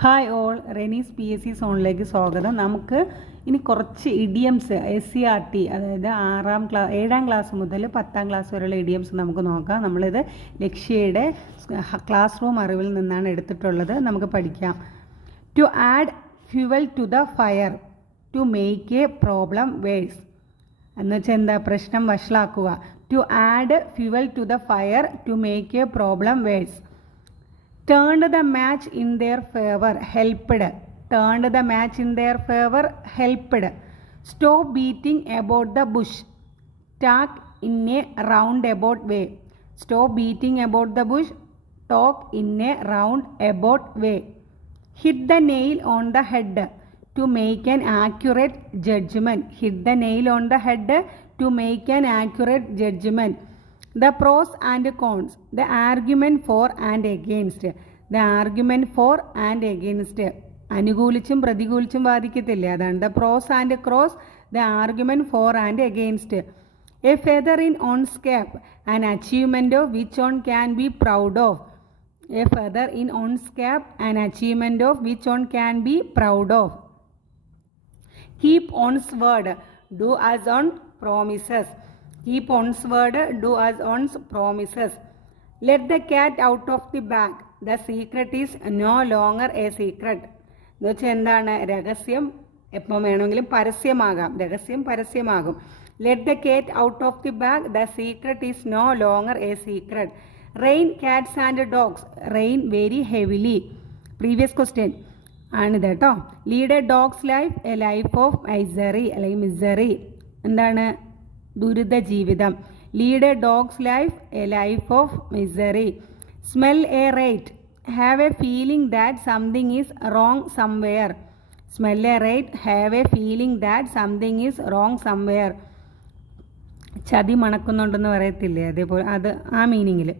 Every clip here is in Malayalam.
ഹായ് ഓൾ, റെനീസ് PSC സോണിലേക്ക് സ്വാഗതം. നമുക്ക് ഇനി കുറച്ച് ഇഡിയംസ് SCRT, അതായത് 7ാം ക്ലാസ് മുതൽ 10ാം ക്ലാസ് വരെയുള്ള ഇഡിയംസ് നമുക്ക് നോക്കാം. നമ്മളിത് ലക്ഷ്യയുടെ ക്ലാസ് റൂം അറിവിൽ നിന്നാണ് എടുത്തിട്ടുള്ളത്. നമുക്ക് പഠിക്കാം. To add fuel to the fire to make a problem worse. എന്നുവെച്ചാൽ എന്താ, പ്രശ്നം വഷളാക്കുക. To add fuel to the fire to make a problem worse. Turned the match in their favor, helped. Turned the match in their favor, helped. Stop beating about the bush. Talk in a roundabout way. Stop beating about the bush. Talk in a roundabout way. Hit the nail on the head to make an accurate judgment. Hit the nail on the head to make an accurate judgment. The pros and cons, the argument for and against. The argument for and against. അനുകൂലിച്ചും പ്രതികൂലിച്ചും വാദിക്കത്തില്ലേ, അതാണ് the pros and cons, the argument for and against. A feather in one's cap, an achievement of which one can be proud of. A feather in one's cap, an achievement of which one can be proud of. Keep one's word, do as one promises. Keep one's word, do as one's promises. Let the cat out of the bag. The secret is no longer a secret. എന്ന് വെച്ചാൽ എന്താണ്, രഹസ്യം എപ്പം വേണമെങ്കിലും പരസ്യമാകാം, രഹസ്യം പരസ്യമാകും. Let the cat out of the bag. The secret is no longer a secret. Rain cats and dogs. Rain very heavily. Previous question ആണിത് കേട്ടോ. Lead a dog's life, a life of misery അല്ലെങ്കിൽ misery. എന്താണ്, ദുരിത ജീവിതം. Lead a dog's life, a life of misery. Smell a rat, have a feeling that something is wrong somewhere. Smell a rat, have a feeling that something is wrong somewhere. ചതി മണക്കുന്നുണ്ടെന്ന് പറയത്തില്ലേ, അതേപോലെ അത് ആ മീനിങ്ങിൽ.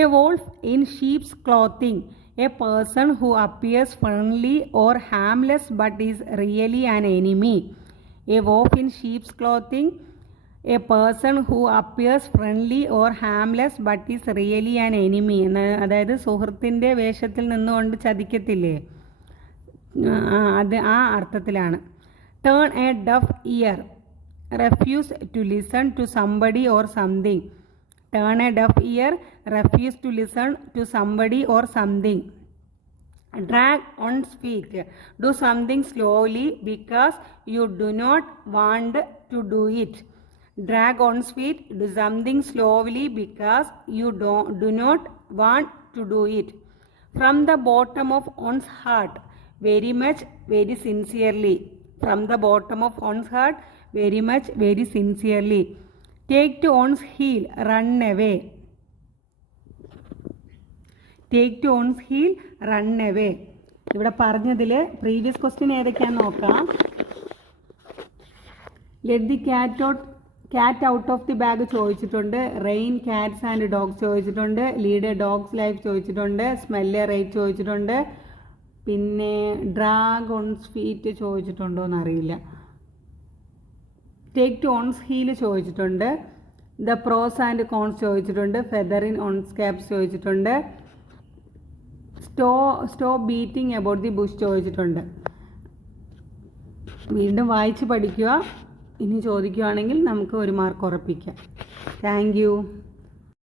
A wolf in sheep's clothing, a person who appears friendly or harmless but is really an enemy. A wolf in sheep's clothing, a person who appears friendly or harmless but is really an enemy. അതായത് സുഹൃത്തിൻ്റെ വേഷത്തിൽ നിന്നുകൊണ്ട് ചതിക്കത്തില്ലേ, അത് ആ അർത്ഥത്തിലാണ്. Turn a deaf ear, refuse to listen to somebody or something. Turn a deaf ear, refuse to listen to somebody or something. Drag one's feet, do something slowly because you do not want to do it. Drag one's feet, do something slowly because you do not want to do it. From the bottom of one's heart, very much, very sincerely. From the bottom of one's heart, very much, very sincerely. Take to one's heel, run away. Take to one's heel, run away. ഇവിടെ പറഞ്ഞതിൽ പ്രീവിയസ് ക്വസ്റ്റ്യൻ ഏതൊക്കെയാണെന്ന് നോക്കാം. Let the cat out of the bag ചോദിച്ചിട്ടുണ്ട്. റെയിൻ കാറ്റ്സ് ആൻഡ് ഡോഗ്സ് ചോദിച്ചിട്ടുണ്ട്. ലീഡ് എ ഡോഗ്സ് ലൈഫ് ചോദിച്ചിട്ടുണ്ട്. സ്മെൽ എ റൈറ്റ് ചോദിച്ചിട്ടുണ്ട്. പിന്നെ ഡ്രാഗ് ഓൺസ് ഫീറ്റ് ചോദിച്ചിട്ടുണ്ടോ എന്നറിയില്ല. ടേക്ക് ടു ഓൺസ് ഹീൽ ചോദിച്ചിട്ടുണ്ട്. ദ പ്രോസ് ആൻഡ് കോൺസ് ചോദിച്ചിട്ടുണ്ട്. ഫെദർ ഇൻ ഓൺസ് ക്യാപ്സ് ചോദിച്ചിട്ടുണ്ട്. Stop beating about the Bush ചോദിച്ചിട്ടുണ്ട്. വീണ്ടും വായിച്ച് പഠിക്കുക. ഇനി ചോദിക്കുകയാണെങ്കിൽ നമുക്ക് 1 മാർക്ക് ഉറപ്പിക്കാം. Thank you.